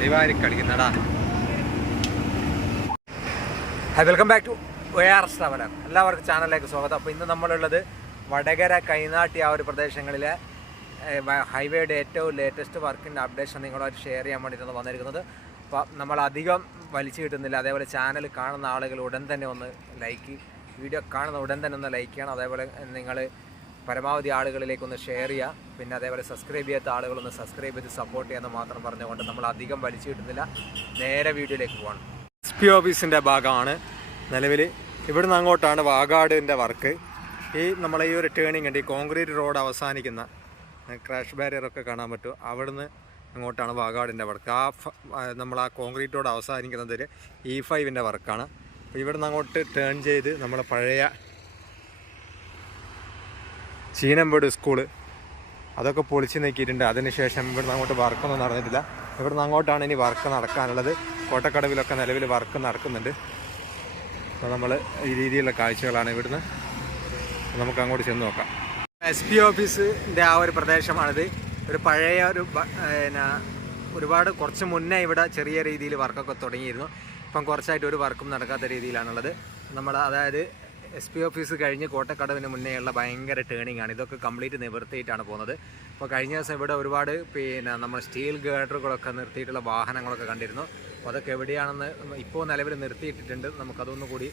ചളിവാരി കളിക്കുന്നടാ hi welcome back to way are traveller എല്ലാവർക്കും ചാനലിലേക്ക് സ്വാഗതം. അപ്പോൾ ഇന്ന് നമ്മളുള്ളത് വടകര കൈനാട്ടി ആ ഒരു പ്രദേശങ്ങളിലെ ഹൈവേയുടെ ഏറ്റവും ലേറ്റസ്റ്റ് വർക്കിന്റെ അപ്ഡേഷൻ നിങ്ങളുമായിട്ട് ഷെയർ ചെയ്യാൻ വേണ്ടിയിട്ടാണ് വന്നിരിക്കുന്നത്. അപ്പോൾ നമ്മൾ അധികം വലിച്ചു കിട്ടുന്നില്ല. അതേപോലെ ചാനൽ കാണുന്ന ആളുകൾ ഉടൻ തന്നെ ഒന്ന് ലൈക്ക് വീഡിയോ കാണുന്ന ഉടൻ തന്നെ ഒന്ന് ലൈക്ക് ചെയ്യണം. അതേപോലെ നിങ്ങൾ പരമാവധി ആളുകളിലേക്കൊന്ന് ഷെയർ ചെയ്യുക. പിന്നെ അതേപോലെ സബ്സ്ക്രൈബ് ചെയ്യാത്ത ആളുകളൊന്ന് സബ്സ്ക്രൈബ് ചെയ്ത് സപ്പോർട്ട് ചെയ്യാമെന്ന് മാത്രം പറഞ്ഞുകൊണ്ട് നമ്മൾ അധികം വലിച്ചു കിട്ടുന്നില്ല. നേരെ വീഡിയോയിലേക്ക് പോകണം എസ് പി ഓഫീസിന്റെ ഭാഗമാണ്. നിലവിൽ ഇവിടുന്ന് അങ്ങോട്ടാണ് വാഗാടിന്റെ വർക്ക്. ഈ നമ്മളെ ഈ ഒരു ടേണിംഗ് ഉണ്ട്. ഈ കോൺക്രീറ്റ് റോഡ് അവസാനിക്കുന്ന ക്രാഷ് ബാരിയറൊക്കെ കാണാൻ പറ്റും. അവിടുന്ന് അങ്ങോട്ടാണ് വാഗാടിന്റെ വർക്ക് ആ നമ്മൾ ആ കോൺക്രീറ്റ് റോഡ് അവസാനിക്കുന്നതിൽ ഇ ഫൈവിന്റെ വർക്കാണ് അപ്പോൾ ഇവിടുന്ന് അങ്ങോട്ട് ടേൺ ചെയ്ത് നമ്മൾ പഴയ ചീനമ്പേട് സ്കൂൾ. അതൊക്കെ പൊളിച്ച് നീക്കിയിട്ടുണ്ട്. അതിനുശേഷം ഇവിടുന്ന് അങ്ങോട്ട് വർക്കൊന്നും നടന്നിട്ടില്ല. ഇവിടുന്ന് അങ്ങോട്ടാണ് ഇനി വർക്ക് നടക്കാനുള്ളത്. കോട്ടക്കടവിലൊക്കെ നിലവിൽ വർക്ക് നടക്കുന്നുണ്ട്. അപ്പോൾ നമ്മൾ ഈ രീതിയിലുള്ള കാഴ്ചകളാണ് ഇവിടുന്ന്. നമുക്ക് അങ്ങോട്ട് ചെന്ന് നോക്കാം. എസ് പി ഓഫീസിന്റെ ആ ഒരു പ്രദേശമാണിത്. ഒരു പഴയ ഒരു എന്നാ ഒരുപാട് കുറച്ച് മുന്നേ ഇവിടെ ചെറിയ രീതിയിൽ വർക്കൊക്കെ തുടങ്ങിയിരുന്നു. ഇപ്പം കുറച്ചായിട്ട് ഒരു വർക്കും നടക്കാത്ത രീതിയിലാണുള്ളത്. നമ്മൾ അതായത് എസ് പി ഓഫീസ് കഴിഞ്ഞ് കോട്ടക്കടവിന് മുന്നേയുള്ള ഭയങ്കര ടേണിംഗ് ആണ്. ഇതൊക്കെ കംപ്ലീറ്റ് നിവർത്തിയിട്ടാണ് പോകുന്നത്. അപ്പോൾ കഴിഞ്ഞ ദിവസം ഇവിടെ ഒരുപാട് പിന്നെ നമ്മൾ സ്റ്റീൽ ഗേഡറുകളൊക്കെ നിർത്തിയിട്ടുള്ള വാഹനങ്ങളൊക്കെ കണ്ടിരുന്നു. അപ്പോൾ അതൊക്കെ എവിടെയാണെന്ന് ഇപ്പോൾ നിലവിൽ നിർത്തിയിട്ടിട്ടുണ്ട്. നമുക്കതൊന്നും കൂടി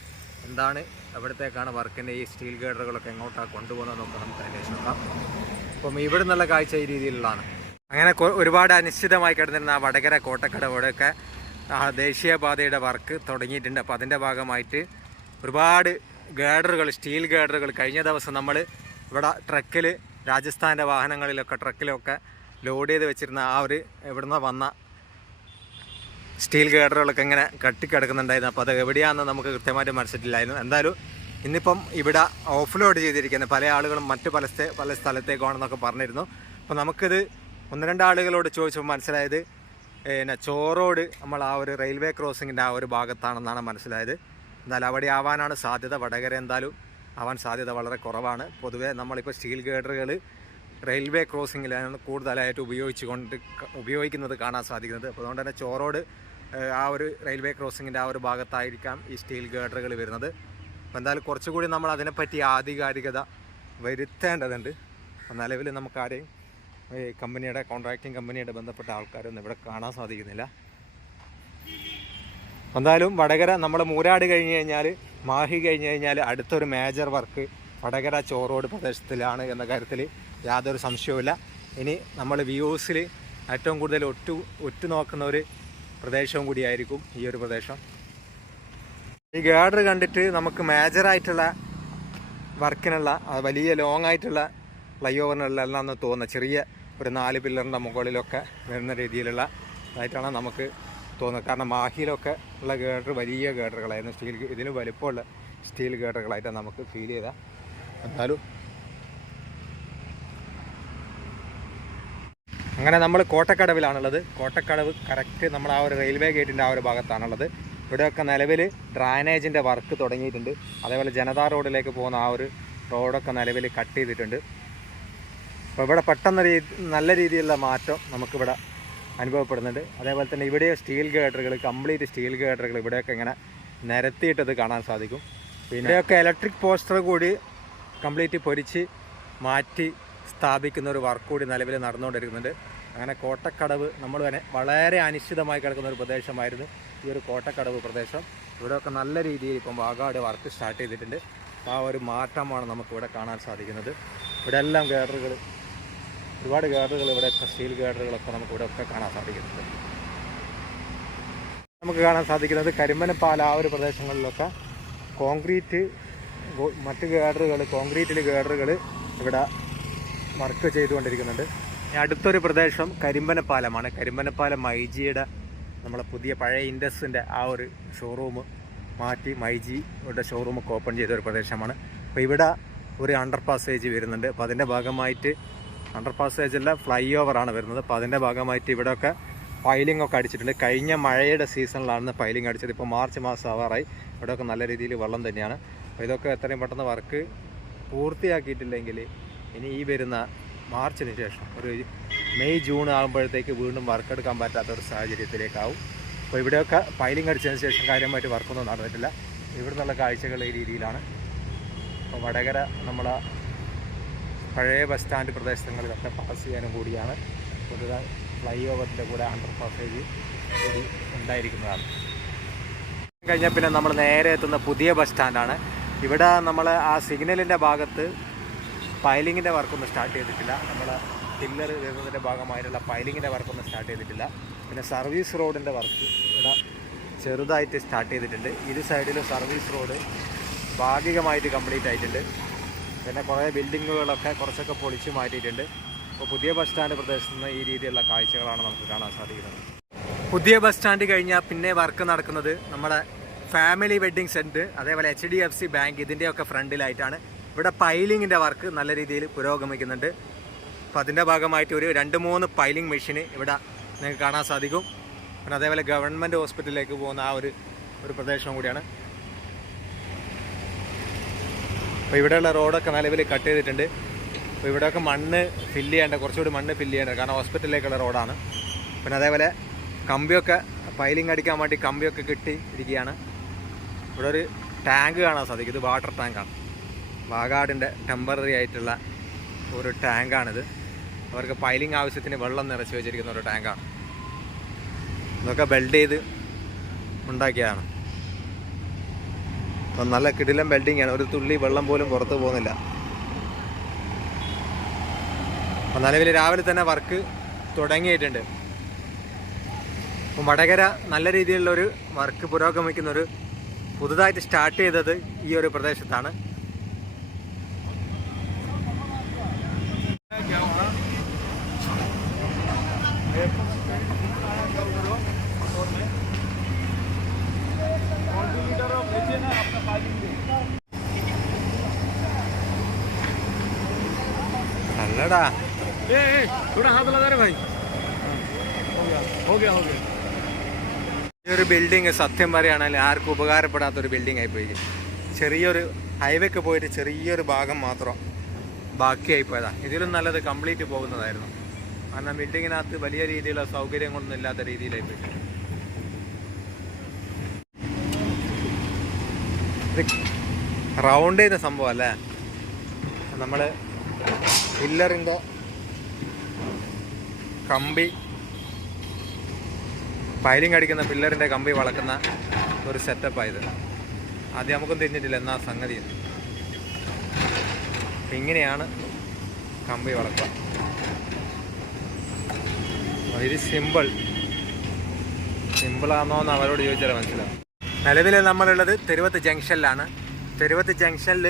എന്താണ് എവിടത്തേക്കാണ് വർക്കിന്റെ ഈ സ്റ്റീൽ ഗേഡറുകളൊക്കെ എങ്ങോട്ടാണ് കൊണ്ടുപോകുന്നത് നോക്കാം നമുക്ക് അന്വേഷിച്ച് നോക്കാം. അപ്പം ഇവിടെ നിന്നുള്ള കാഴ്ച ഈ രീതിയിലുള്ളതാണ്. അങ്ങനെ ഒരുപാട് അനിശ്ചിതമായി കിടന്നിരുന്ന ആ വടകര കോട്ടക്കടവോടെയൊക്കെ ദേശീയപാതയുടെ വർക്ക് തുടങ്ങിയിട്ടുണ്ട്. അപ്പോൾ അതിന്റെ ഭാഗമായിട്ട് ഒരുപാട് ഗേഡറുകൾ സ്റ്റീൽ ഗേഡറുകൾ കഴിഞ്ഞ ദിവസം നമ്മൾ ഇവിടെ ട്രക്കിൽ രാജസ്ഥാന്റെ വാഹനങ്ങളിലൊക്കെ ട്രക്കിലൊക്കെ ലോഡ് ചെയ്ത് വെച്ചിരുന്ന ആ ഒരു ഇവിടുന്ന് വന്ന സ്റ്റീൽ ഗേഡറുകളൊക്കെ ഇങ്ങനെ കട്ടിക്കിടക്കുന്നുണ്ടായിരുന്നു. അപ്പോൾ അത് എവിടെയാണെന്ന് നമുക്ക് കൃത്യമായിട്ട് മനസ്സിലായിരുന്നു എന്തായാലും ഇന്നിപ്പം ഇവിടെ ഓഫ് ലോഡ് ചെയ്തിരിക്കുന്ന പല ആളുകളും മറ്റു പല പല സ്ഥലത്തേക്കാണെന്നൊക്കെ പറഞ്ഞിരുന്നു. അപ്പോൾ നമുക്കിത് ഒന്ന് രണ്ട് ആളുകളോട് ചോദിച്ചപ്പോൾ മനസ്സിലായത് പിന്നെ ചോറോട് നമ്മൾ ആ ഒരു റെയിൽവേ ക്രോസിങ്ങിന്റെ ആ ഒരു ഭാഗത്താണെന്നാണ് മനസ്സിലായത്. എന്തായാലും അവിടെ ആവാനാണ് സാധ്യത. വടകര എന്തായാലും ആവാൻ സാധ്യത വളരെ കുറവാണ്. പൊതുവേ നമ്മളിപ്പോൾ സ്റ്റീൽ ഗേഡറുകൾ റെയിൽവേ ക്രോസിങ്ങിലാണ് കൂടുതലായിട്ട് ഉപയോഗിച്ചുകൊണ്ട് കൊണ്ട് ഉപയോഗിക്കുന്നത് കാണാൻ സാധിക്കുന്നത്. അപ്പോൾ അതുകൊണ്ട് തന്നെ ചോറോട് ആ ഒരു റെയിൽവേ ക്രോസിങ്ങിന്റെ ആ ഒരു ഭാഗത്തായിരിക്കാം ഈ സ്റ്റീൽ ഗേഡറുകൾ വരുന്നത്. അപ്പോൾ എന്തായാലും കുറച്ചുകൂടി നമ്മൾ അതിനെപ്പറ്റി ആധികാരികത വരുത്തേണ്ടതുണ്ട്. നിലവിൽ നമുക്കാരെയും കമ്പനിയുടെ കോൺട്രാക്റ്റിംഗ് കമ്പനിയുടെ ബന്ധപ്പെട്ട ആൾക്കാരൊന്നും ഇവിടെ കാണാൻ സാധിക്കുന്നില്ല. എന്തായാലും വടകര നമ്മൾ മൂരാട് കഴിഞ്ഞ് കഴിഞ്ഞാൽ മാഹി കഴിഞ്ഞ് കഴിഞ്ഞാൽ അടുത്തൊരു മേജർ വർക്ക് വടകര ചോറോട് പ്രദേശത്തിലാണ് എന്ന കാര്യത്തിൽ യാതൊരു സംശയവുമില്ല. ഇനി നമ്മൾ വ്യൂസിൽ ഏറ്റവും കൂടുതൽ ഒറ്റ ഒറ്റുനോക്കുന്ന ഒരു പ്രദേശവും കൂടിയായിരിക്കും ഈ ഒരു പ്രദേശം. ഈ ഗാർഡർ കണ്ടിട്ട് നമുക്ക് മേജറായിട്ടുള്ള വർക്കിനുള്ള വലിയ ലോങ് ആയിട്ടുള്ള ഫ്ലൈ ഓവറിനുള്ള എല്ലാം എന്ന് തോന്നുന്നത് ചെറിയ ഒരു നാല് പില്ലറിന്റെ മുകളിലൊക്കെ വരുന്ന രീതിയിലുള്ള ഇതായിട്ടാണ് നമുക്ക് തോന്നുന്നത് കാരണം മാഹിയിലൊക്കെ ഉള്ള ഗേഡർ വലിയ ഗേഡറുകളായിരുന്നു. സ്റ്റീൽ ഇതിന് വലിപ്പമുള്ള സ്റ്റീൽ ഗേഡറുകളായിട്ടാണ് നമുക്ക് ഫീൽ ചെയ്ത എന്നാലും അങ്ങനെ നമ്മൾ കോട്ടക്കടവിലാണുള്ളത്. കോട്ടക്കടവ് കറക്റ്റ് നമ്മൾ ആ ഒരു റെയിൽവേ ഗേറ്റിന്റെ ആ ഒരു ഭാഗത്താണുള്ളത്. ഇവിടെയൊക്കെ നിലവിൽ ഡ്രാനേജിന്റെ വർക്ക് തുടങ്ങിയിട്ടുണ്ട്. അതേപോലെ ജനതാ റോഡിലേക്ക് പോകുന്ന ആ ഒരു റോഡൊക്കെ നിലവിൽ കട്ട് ചെയ്തിട്ടുണ്ട്. അപ്പോൾ ഇവിടെ പെട്ടെന്ന് നല്ല രീതിയിലുള്ള മാറ്റം നമുക്കിവിടെ അനുഭവപ്പെടുന്നുണ്ട്. അതേപോലെ തന്നെ ഇവിടെ സ്റ്റീൽ ഗേഡറുകൾ കംപ്ലീറ്റ് സ്റ്റീൽ ഗേഡറുകൾ ഇവിടെയൊക്കെ ഇങ്ങനെ നിരത്തിയിട്ടത് കാണാൻ സാധിക്കും. ഇവിടെയൊക്കെ ഇലക്ട്രിക് പോസ്റ്റർ കൂടി കംപ്ലീറ്റ് പൊരിച്ച് മാറ്റി സ്ഥാപിക്കുന്ന ഒരു വർക്ക് കൂടി നിലവിൽ നടന്നുകൊണ്ടിരിക്കുന്നുണ്ട്. അങ്ങനെ കോട്ടക്കടവ് നമ്മൾ തന്നെ വളരെ അനിശ്ചിതമായി കിടക്കുന്ന ഒരു പ്രദേശമായിരുന്നു. ഈ ഒരു കോട്ടക്കടവ് പ്രദേശം. ഇവിടെയൊക്കെ നല്ല രീതിയിൽ ഇപ്പം വാഗാട് വർക്ക് സ്റ്റാർട്ട് ചെയ്തിട്ടുണ്ട്. ആ ഒരു മാറ്റമാണ് നമുക്കിവിടെ കാണാൻ സാധിക്കുന്നത്. ഇവിടെ എല്ലാം ഗേഡറുകൾ ഒരുപാട് ഗാർഡറുകൾ ഇവിടെ സ്റ്റീൽ ഗാർഡറുകളൊക്കെ നമുക്ക് ഇവിടെ ഒക്കെ കാണാൻ സാധിക്കുന്നുണ്ട്. നമുക്ക് കാണാൻ സാധിക്കുന്നത് കരിമ്പനപ്പാല ആ ഒരു പ്രദേശങ്ങളിലൊക്കെ കോൺക്രീറ്റ് മറ്റ് ഗാർഡറുകൾ കോൺക്രീറ്റിൽ ഗാർഡറുകൾ ഇവിടെ വർക്ക് ചെയ്തുകൊണ്ടിരിക്കുന്നുണ്ട്. അടുത്തൊരു പ്രദേശം കരിമ്പനപ്പാലമാണ്. കരിമ്പനപ്പാലം മൈജിയുടെ നമ്മളെ പുതിയ പഴയ ഇൻഡസിന്റെ ആ ഒരു ഷോറൂം മാറ്റി മൈജിയുടെ ഷോറൂമൊക്കെ ഷോറൂം ഓപ്പൺ ചെയ്ത ഒരു പ്രദേശമാണ്. അപ്പോൾ ഇവിടെ ഒരു അണ്ടർ പാസേജ് വരുന്നുണ്ട്. അപ്പോൾ അതിന്റെ ഭാഗമായിട്ട് അണ്ടർ പാസേജല്ല ഫ്ലൈ ഓവറാണ് വരുന്നത്. അപ്പോൾ അതിന്റെ ഭാഗമായിട്ട് ഇവിടെയൊക്കെ പൈലിംഗ് ഒക്കെ അടിച്ചിട്ടുണ്ട്. കഴിഞ്ഞ മഴയുടെ സീസണിലാണ് പൈലിംഗ് അടിച്ചത്. ഇപ്പോൾ മാർച്ച് മാസം ആവാറായി. ഇവിടെയൊക്കെ നല്ല രീതിയിൽ വെള്ളം തന്നെയാണ്. അപ്പോൾ ഇതൊക്കെ എത്രയും പെട്ടെന്ന് വർക്ക് പൂർത്തിയാക്കിയിട്ടില്ലെങ്കിൽ ഇനി ഈ വരുന്ന മാർച്ചിന് ശേഷം ഒരു മെയ് ജൂൺ ആകുമ്പോഴത്തേക്ക് വീണ്ടും വർക്ക് എടുക്കാൻ പറ്റാത്ത ഒരു സാഹചര്യത്തിലേക്കാവും. അപ്പോൾ ഇവിടെയൊക്കെ പൈലിംഗ് അടിച്ചതിന് ശേഷം കാര്യമായിട്ട് വർക്കൊന്നും നടന്നിട്ടില്ല. ഇവിടെ നിന്നുള്ള കാഴ്ചകൾ ഈ രീതിയിലാണ്. അപ്പോൾ വടകര നമ്മളെ പഴയ ബസ് സ്റ്റാൻഡ് പ്രദേശങ്ങളിലൊക്കെ പാസ് ചെയ്യാനും കൂടിയാണ്. പൊതുവെ ഫ്ലൈ ഓവറിന്റെ കൂടെ അണ്ടർ പാസേജ് കൂടി ഉണ്ടായിരിക്കുന്നതാണ്. കഴിഞ്ഞാൽ പിന്നെ നമ്മൾ നേരെ എത്തുന്ന പുതിയ ബസ് സ്റ്റാൻഡാണ്. ഇവിടെ നമ്മൾ ആ സിഗ്നലിന്റെ ഭാഗത്ത് പൈലിങ്ങിന്റെ വർക്കൊന്നും സ്റ്റാർട്ട് ചെയ്തിട്ടില്ല. നമ്മൾ ടില്ലർ വരുന്നതിന്റെ ഭാഗമായിട്ടുള്ള പൈലിങ്ങിന്റെ വർക്കൊന്നും സ്റ്റാർട്ട് ചെയ്തിട്ടില്ല. പിന്നെ സർവീസ് റോഡിന്റെ വർക്ക് ഇവിടെ ചെറുതായിട്ട് സ്റ്റാർട്ട് ചെയ്തിട്ടുണ്ട്. ഇരു സൈഡിലും സർവീസ് റോഡ് ഭാഗികമായിട്ട് കംപ്ലീറ്റ് ആയിട്ടുണ്ട്. പിന്നെ കുറേ ബിൽഡിങ്ങുകളൊക്കെ കുറച്ചൊക്കെ പൊളിച്ച് മാറ്റിയിട്ടുണ്ട്. അപ്പോൾ പുതിയ ബസ് സ്റ്റാൻഡ് പ്രദേശത്ത് നിന്ന് ഈ രീതിയിലുള്ള കാഴ്ചകളാണ് നമുക്ക് കാണാൻ സാധിക്കുന്നത്. പുതിയ ബസ് സ്റ്റാൻഡ് കഴിഞ്ഞാൽ പിന്നെ വർക്ക് നടക്കുന്നത് നമ്മുടെ ഫാമിലി വെഡ്ഡിങ് സെന്റർ അതേപോലെ H D F C bank ഇതിന്റെയൊക്കെ ഫ്രണ്ടിലായിട്ടാണ്. ഇവിടെ പൈലിങ്ങിന്റെ വർക്ക് നല്ല രീതിയിൽ പുരോഗമിക്കുന്നുണ്ട്. അപ്പോൾ അതിന്റെ ഭാഗമായിട്ട് ഒരു രണ്ട് മൂന്ന് പൈലിംഗ് മെഷീൻ ഇവിടെ നിങ്ങൾക്ക് കാണാൻ സാധിക്കും. പിന്നെ അതേപോലെ ഗവൺമെന്റ് ഹോസ്പിറ്റലിലേക്ക് പോകുന്ന ആ ഒരു ഒരു പ്രദേശം കൂടിയാണ്. അപ്പോൾ ഇവിടെയുള്ള റോഡൊക്കെ നിലവിൽ കട്ട് ചെയ്തിട്ടുണ്ട്. അപ്പോൾ ഇവിടെയൊക്കെ മണ്ണ് ഫില്ല് ചെയ്യേണ്ട കുറച്ചുകൂടി മണ്ണ് ഫില്ല് ചെയ്യേണ്ട കാരണം ഹോസ്പിറ്റലിലേക്കുള്ള റോഡാണ്. പിന്നെ അതേപോലെ കമ്പിയൊക്കെ പൈലിംഗ് അടിക്കാൻ വേണ്ടി കമ്പിയൊക്കെ കിട്ടി ഇരിക്കുകയാണ്. ഇവിടെ ഒരു ടാങ്ക് കാണാൻ സാധിക്കും. ഇത് വാട്ടർ ടാങ്കാണ് വാഗാടിന്റെ ടെമ്പററി ആയിട്ടുള്ള ഒരു ടാങ്കാണിത് അവർക്ക് പൈലിംഗ് ആവശ്യത്തിന് വെള്ളം നിറച്ച് വെച്ചിരിക്കുന്ന ഒരു ടാങ്കാണ് ഇതൊക്കെ ബെൽഡ് ചെയ്ത് ഉണ്ടാക്കിയതാണ്. നല്ല കിടിലം ബെൽഡിംഗ് ആണ് ഒരു തുള്ളി വെള്ളം പോലും പുറത്ത് പോകുന്നില്ല. നിലവിൽ രാവിലെ തന്നെ വർക്ക് തുടങ്ങിയിട്ടുണ്ട്. വടകര നല്ല രീതിയിലുള്ള ഒരു വർക്ക് പുരോഗമിക്കുന്ന ഒരു പുതുതായിട്ട് സ്റ്റാർട്ട് ചെയ്തത് ഈ ഒരു പ്രദേശത്താണ്. നല്ലടാ थोड़ा हाथ लगा रहे भाई हो गया हो गया ഈ ഒരു ബിൽഡിങ് സത്യം പറയുകയാണെങ്കിൽ ആർക്കും ഉപകാരപ്പെടാത്ത ഒരു ബിൽഡിംഗ് ആയിപ്പോയി ചെറിയൊരു ഹൈവേക്ക് പോയിട്ട് ചെറിയൊരു ഭാഗം മാത്രം ബാക്കിയായി പോയതാ ഇതിലും നല്ലത് കംപ്ലീറ്റ് പോകുന്നതായിരുന്നു കാരണം ബിൽഡിങ്ങിനകത്ത് വലിയ രീതിയിലുള്ള സൗകര്യങ്ങളൊന്നും ഇല്ലാത്ത രീതിയിലായി പോയി റൗണ്ട് ചെയ്യുന്ന സംഭവം അല്ലേ? നമ്മൾ പില്ലറിന്റെ കമ്പി പൈലിംഗ് അടിക്കുന്ന പില്ലറിന്റെ കമ്പി വളക്കുന്ന ഒരു സെറ്റപ്പായത് ആദ്യം നമുക്കും തിരിഞ്ഞിട്ടില്ല എന്നാ സംഗതി ഇങ്ങനെയാണ് കമ്പി വളക്കുക. വെരി സിമ്പിൾ സിമ്പിളാണോ എന്ന് അവരോട് ചോദിച്ചാൽ മനസ്സിലാവും. നിലവിൽ നമ്മളുള്ളത് തെരുവത്ത് ജംഗ്ഷനിലാണ്. തെരുവത്ത് ജംഗ്ഷനിൽ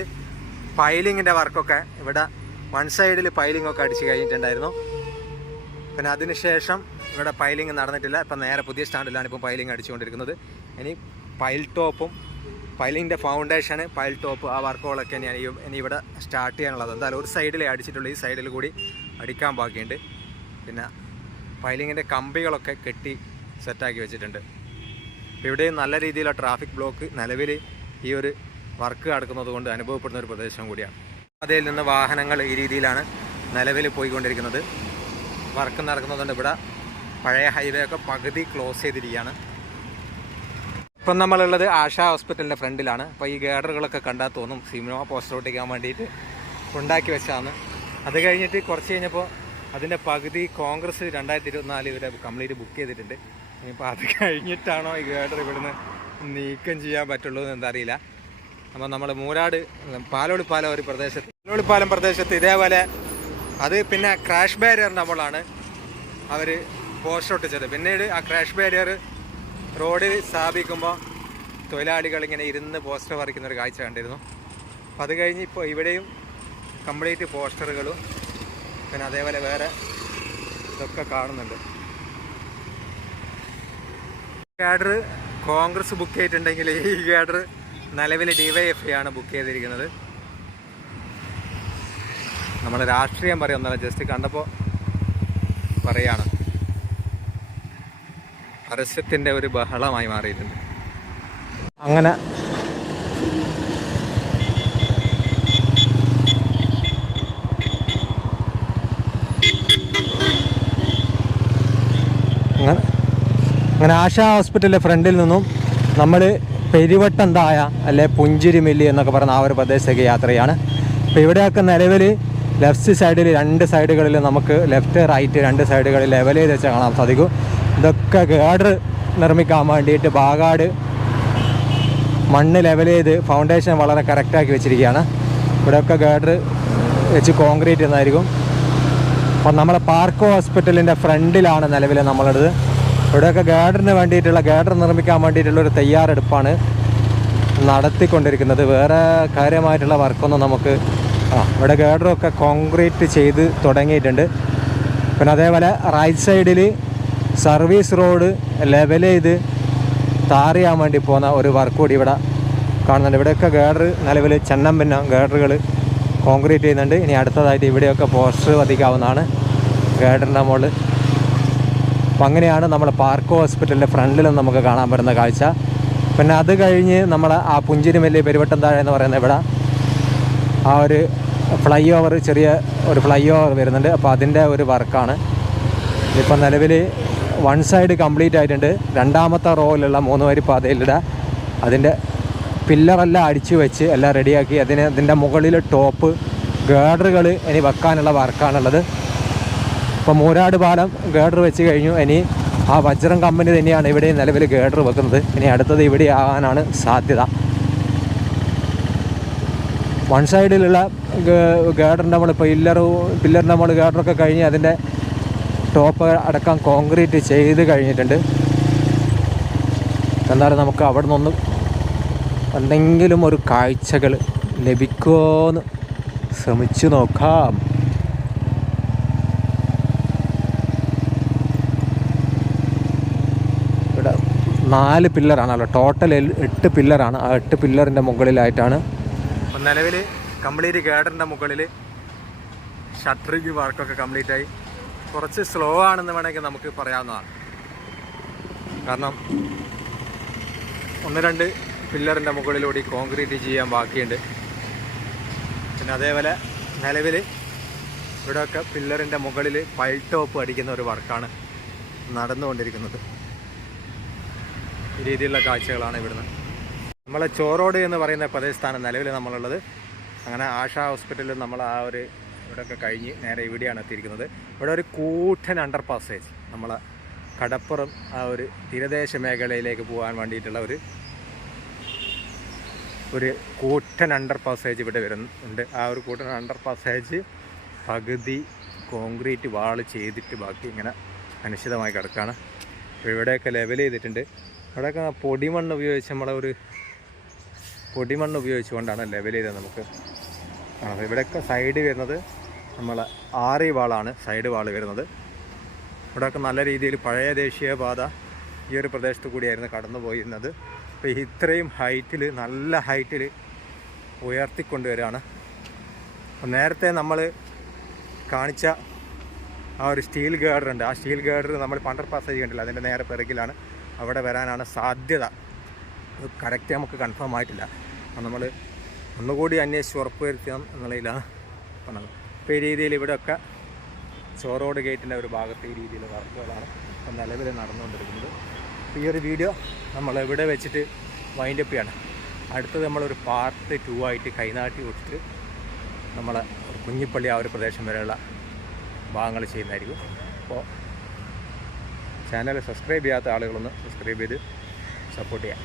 പൈലിങ്ങിന്റെ വർക്കൊക്കെ ഇവിടെ വൺ സൈഡിൽ പൈലിംഗ് ഒക്കെ അടിച്ച് കഴിഞ്ഞിട്ടുണ്ടായിരുന്നു. പിന്നെ അതിനുശേഷം ഇവിടെ പൈലിംഗ് നടന്നിട്ടില്ല. ഇപ്പം നേരെ പുതിയ സ്റ്റാൻഡിലാണ് ഇപ്പോൾ പൈലിംഗ് അടിച്ചുകൊണ്ടിരിക്കുന്നത്. ഇനി പൈൽ ടോപ്പും പൈലിങ്ങിന്റെ ഫൗണ്ടേഷന് പൈൽ ടോപ്പ് ആ വർക്കുകളൊക്കെ തന്നെയാണ് ഇനി ഇവിടെ സ്റ്റാർട്ട് ചെയ്യാനുള്ളത്. എന്തായാലും ഒരു സൈഡിലേ അടിച്ചിട്ടുള്ളൂ. ഈ സൈഡിൽ കൂടി അടിക്കാൻ ബാക്കിയുണ്ട്. പിന്നെ പൈലിങ്ങിന്റെ കമ്പികളൊക്കെ കെട്ടി സെറ്റാക്കി വെച്ചിട്ടുണ്ട്. ഇവിടെയും നല്ല രീതിയിലുള്ള ട്രാഫിക് ബ്ലോക്ക് നിലവിൽ ഈ ഒരു വർക്ക് നടക്കുന്നത് കൊണ്ട് അനുഭവപ്പെടുന്ന ഒരു പ്രദേശം കൂടിയാണ്. അതിൽ നിന്ന് വാഹനങ്ങൾ ഈ രീതിയിലാണ് നിലവിൽ പോയിക്കൊണ്ടിരിക്കുന്നത്. വർക്ക് നടക്കുന്നതുകൊണ്ട് ഇവിടെ പഴയ ഹൈവേ ഒക്കെ പകുതി ക്ലോസ് ചെയ്തിരിക്കുകയാണ്. ഇപ്പം നമ്മളുള്ളത് ആശാ ഹോസ്പിറ്റലിന്റെ ഫ്രണ്ടിലാണ്. അപ്പോൾ ഈ ഗേഡറുകളൊക്കെ കണ്ടാൽ തോന്നും സിനിമ പോസ്റ്റർ ഒട്ടിക്കാൻ വേണ്ടിയിട്ട് ഉണ്ടാക്കി വെച്ചാണ് അത് കഴിഞ്ഞിട്ട് കുറച്ച് കഴിഞ്ഞപ്പോൾ അതിന്റെ പകുതി കോൺഗ്രസ് രണ്ടായിരത്തി ഇരുപത്തിനാല് ഇവരെ കംപ്ലീറ്റ് ബുക്ക് ചെയ്തിട്ടുണ്ട്. ഇനിയിപ്പോൾ അത് കഴിഞ്ഞിട്ടാണോ ഈ ഗേഡർ ഇവിടുന്ന് നീക്കം ചെയ്യാൻ പറ്റുള്ളൂ എന്ന് എന്തറിയില്ല. അപ്പോൾ നമ്മൾ മൂരാട് പാലോളിപ്പാലം ഒരു പ്രദേശത്ത് പാലോളിപ്പാലം പ്രദേശത്ത് ഇതേപോലെ അത് പിന്നെ ക്രാഷ് ബാരിയറിന്റെ നമ്മളാണ് അവർ പോസ്റ്റ് ഒട്ടിച്ചത്. പിന്നീട് ആ ക്രാഷ് ബാരിയർ റോഡിൽ സ്ഥാപിക്കുമ്പോൾ തൊഴിലാളികൾ ഇങ്ങനെ ഇരുന്ന് പോസ്റ്റർ പറിക്കുന്ന ഒരു കാഴ്ച കണ്ടിരുന്നു. അപ്പം അത് കഴിഞ്ഞ് ഇപ്പോൾ ഇവിടെയും കംപ്ലീറ്റ് പോസ്റ്ററുകളും പിന്നെ അതേപോലെ വേറെ ഇതൊക്കെ കാണുന്നുണ്ട്. ഗാഡർ കോൺഗ്രസ് ബുക്ക് ചെയ്തിട്ടുണ്ടെങ്കിൽ ഈ ഗാഡർ നിലവിൽ ഡിവൈഎഫ് ആണ് ബുക്ക് ചെയ്തിരിക്കുന്നത്. നമ്മൾ രാഷ്ട്രീയം പറയുന്നല്ല ജസ്റ്റ് കണ്ടപ്പോൾ പറയാണ്. പരസ്യത്തിന്റെ ഒരു ബഹളമായി മാറിയിട്ടുണ്ട്. അങ്ങനെ അങ്ങനെ ആശാ ഹോസ്പിറ്റലിന്റെ ഫ്രണ്ടിൽ നിന്നും നമ്മൾ പെരുവട്ടം തായ അല്ലെ പുഞ്ചിരി മില്ലി എന്നൊക്കെ പറയുന്ന ആ ഒരു പ്രദേശത്തേക്ക് യാത്രയാണ്. അപ്പോൾ ഇവിടെയൊക്കെ നിലവിൽ ലെഫ്റ്റ് സൈഡിൽ രണ്ട് സൈഡുകളിൽ നമുക്ക് ലെഫ്റ്റ് റൈറ്റ് രണ്ട് സൈഡുകളിൽ ലെവൽ ചെയ്ത് വെച്ചാൽ കാണാൻ സാധിക്കും. ഇതൊക്കെ ഗേഡർ നിർമ്മിക്കാൻ വേണ്ടിയിട്ട് ബാഗാട് മണ്ണ് ലെവൽ ചെയ്ത് ഫൗണ്ടേഷൻ വളരെ കറക്റ്റാക്കി വെച്ചിരിക്കുകയാണ്. ഇവിടെയൊക്കെ ഗേഡർ വെച്ച് കോൺക്രീറ്റ് എന്നായിരിക്കും അപ്പം നമ്മളെ പാർക്ക് ഹോസ്പിറ്റലിന്റെ ഫ്രണ്ടിലാണ് നിലവിൽ നമ്മളുള്ളത് ഇവിടെയൊക്കെ ഗാർഡറിന് വേണ്ടിയിട്ടുള്ള ഗാർഡർ നിർമ്മിക്കാൻ വേണ്ടിയിട്ടുള്ള ഒരു തയ്യാറെടുപ്പാണ് നടത്തിക്കൊണ്ടിരിക്കുന്നത്. വേറെ കാര്യമായിട്ടുള്ള വർക്കൊന്നും നമുക്ക് ആ ഇവിടെ ഗാർഡറൊക്കെ കോൺക്രീറ്റ് ചെയ്ത് തുടങ്ങിയിട്ടുണ്ട്. പിന്നെ അതേപോലെ റൈറ്റ് സൈഡിൽ സർവീസ് റോഡ് ലെവൽ ചെയ്ത് താറിയാൻ വേണ്ടി പോകുന്ന ഒരു വർക്ക് കൂടി ഇവിടെ കാണുന്നുണ്ട്. ഇവിടെയൊക്കെ ഗാർഡർ നിലവിൽ ചെന്നം പിന്നെ ഗാർഡറുകൾ കോൺക്രീറ്റ് ചെയ്യുന്നുണ്ട്. ഇനി അടുത്തതായിട്ട് ഇവിടെയൊക്കെ പോസ്റ്റർ പതിക്കാവുന്നതാണ് ഗാർഡറിന്റെ മുകളിൽ. അപ്പം അങ്ങനെയാണ് നമ്മൾ പാർക്ക് ഹോസ്പിറ്റലിന്റെ ഫ്രണ്ടിലും നമുക്ക് കാണാൻ പറ്റുന്ന കാഴ്ച. പിന്നെ അത് കഴിഞ്ഞ് നമ്മൾ ആ പുഞ്ചിരിമല്ലി പെരുവട്ടം താഴെ എന്ന് പറയുന്ന ഇവിടെ ആ ഒരു ഫ്ലൈ ഓവർ ചെറിയ ഒരു ഫ്ലൈ ഓവർ വരുന്നുണ്ട്. അപ്പോൾ അതിന്റെ ഒരു വർക്കാണ്. ഇപ്പം നിലവിൽ വൺ സൈഡ് കംപ്ലീറ്റ് ആയിട്ടുണ്ട്. രണ്ടാമത്തെ റോയിലുള്ള മൂന്ന് വരി പാതയിലിടെ അതിന്റെ പില്ലറെല്ലാം അടിച്ചു വെച്ച് എല്ലാം റെഡിയാക്കി. അതിന് അതിന്റെ മുകളിൽ ടോപ്പ് ഗേഡറുകൾ ഇനി വെക്കാനുള്ള വർക്കാണുള്ളത്. ഇപ്പോൾ മൂരാട് പാലം ഗേഡർ വെച്ച് കഴിഞ്ഞു. ഇനി ആ വജ്രം കമ്പനി തന്നെയാണ് ഇവിടെ നിലവിൽ ഗേഡർ വെക്കുന്നത്. ഇനി അടുത്തത് ഇവിടെ ആകാനാണ് സാധ്യത. വൺ സൈഡിലുള്ള ഗേഡറിന്റെ നമ്മൾ പില്ലർ പില്ലറിന്റെ നമ്മൾ ഗേഡറൊക്കെ കഴിഞ്ഞ് അതിന്റെ ടോപ്പ് അടക്കം കോൺക്രീറ്റ് ചെയ്ത് കഴിഞ്ഞിട്ടുണ്ട്. എന്നാലും നമുക്ക് അവിടെ നിന്നൊന്ന് എന്തെങ്കിലും ഒരു കാഴ്ചകൾ ലഭിക്കുമോ എന്ന് ശ്രമിച്ചു നോക്കാം ഇവിടെ നാല് പില്ലറാണ് പില്ലറാണല്ലോ ടോട്ടൽ എട്ട് പില്ലറാണ്. ആ എട്ട് പില്ലറിന്റെ മുകളിലായിട്ടാണ്. നിലവിൽ കംപ്ലീറ്റ് ഗേഡറിന്റെ മുകളിൽ ഷട്ടറിങ് വർക്കൊക്കെ കംപ്ലീറ്റ് ആയി കുറച്ച് സ്ലോ ആണെന്ന് വേണമെങ്കിൽ നമുക്ക് പറയാവുന്നതാണ്. കാരണം ഒന്ന് രണ്ട് പില്ലറിന്റെ മുകളിലൂടെ കോൺക്രീറ്റ് ചെയ്യാൻ ബാക്കിയുണ്ട്. പിന്നെ അതേപോലെ നിലവിൽ ഇവിടെയൊക്കെ പില്ലറിന്റെ മുകളിൽ പൈൽ ടോപ്പ് അടിക്കുന്ന ഒരു വർക്കാണ് നടന്നുകൊണ്ടിരിക്കുന്നത്. രീതിയിലുള്ള കാഴ്ചകളാണ് ഇവിടുന്ന്. നമ്മളെ ചോറോട് എന്ന് പറയുന്ന പ്രദേശത്താണ് നിലവിൽ നമ്മളുള്ളത്. അങ്ങനെ ആശാ ഹോസ്പിറ്റലിൽ നമ്മൾ ആ ഒരു ഇവിടെയൊക്കെ കഴിഞ്ഞ് നേരെ ഇവിടെയാണ് എത്തിയിരിക്കുന്നത്. ഇവിടെ ഒരു കൂട്ടൻ അണ്ടർ പാസേജ് നമ്മളെ കടപ്പുറം ആ ഒരു തീരദേശ മേഖലയിലേക്ക് പോകാൻ വേണ്ടിയിട്ടുള്ള ഒരു ഒരു കൂട്ടൻ അണ്ടർ പാസേജ് ഇവിടെ വരുന്നുണ്ട് ആ ഒരു കൂട്ടൻ അണ്ടർ പാസേജ് പകുതി കോൺക്രീറ്റ് വാൾ ചെയ്തിട്ട് ബാക്കി ഇങ്ങനെ അനിശ്ചിതമായി കിടക്കുകയാണ് ഇവിടെയൊക്കെ ലെവൽ ചെയ്തിട്ടുണ്ട്. ഇവിടെയൊക്കെ പൊടിമണ്ണ് ഉപയോഗിച്ച് നമ്മളെ ഒരു പൊടിമണ്ണ് ഉപയോഗിച്ചുകൊണ്ടാണ് ലെവൽ ചെയ്തത് നമുക്ക് കാണാം. ഇവിടെയൊക്കെ സൈഡ് വരുന്നത് നമ്മളെ ആറി വാളാണ് സൈഡ് വാൾ വരുന്നത്. ഇവിടെയൊക്കെ നല്ല രീതിയിൽ പഴയ ദേശീയപാത ഈ ഒരു പ്രദേശത്ത് കൂടിയായിരുന്നു കടന്നു പോയിരുന്നത്. അപ്പോൾ ഇത്രയും ഹൈറ്റിൽ നല്ല ഹൈറ്റിൽ ഉയർത്തിക്കൊണ്ടുവരികയാണ് അപ്പോൾ നേരത്തെ നമ്മൾ കാണിച്ച ആ ഒരു സ്റ്റീൽ ഗേഡർ ഉണ്ട്. ആ സ്റ്റീൽ ഗേഡർ നമ്മൾ പണ്ടർ പാസേജ് കണ്ടില്ല? അതിന്റെ നേരെ പിറകിലാണ് അവിടെ വരാനാണ് സാധ്യത. കറക്റ്റ് നമുക്ക് കൺഫേം ആയിട്ടില്ല. അപ്പം നമ്മൾ ഒന്നുകൂടി അന്വേഷിച്ച് ഉറപ്പ് വരുത്തണം എന്നുള്ളതിലാണ് പറഞ്ഞത് അപ്പോൾ ഈ രീതിയിൽ ഇവിടെയൊക്കെ ചോറോട് ഗേറ്റിന്റെ ഒരു ഭാഗത്ത് ഈ രീതിയിൽ വർക്കുകളാണ് ഇപ്പം നിലവിൽ നടന്നുകൊണ്ടിരിക്കുന്നത്. ഈ ഒരു വീഡിയോ നമ്മൾ ഇവിടെ വെച്ചിട്ട് വൈൻഡ് അപ്പ് ചെയ്യണം. അടുത്തത് നമ്മളൊരു പാർട്ട് ടു ആയിട്ട് കൈനാട്ടി കൊടുത്തിട്ട് നമ്മളെ കുഞ്ഞിപ്പള്ളി ആ ഒരു പ്രദേശം വരെയുള്ള ഭാഗങ്ങൾ ചെയ്യുന്നതായിരിക്കും. അപ്പോൾ ചാനൽ സബ്സ്ക്രൈബ് ചെയ്യാത്ത ആളുകളൊന്ന് സബ്സ്ക്രൈബ് ചെയ്ത് സപ്പോർട്ട് ചെയ്യാം.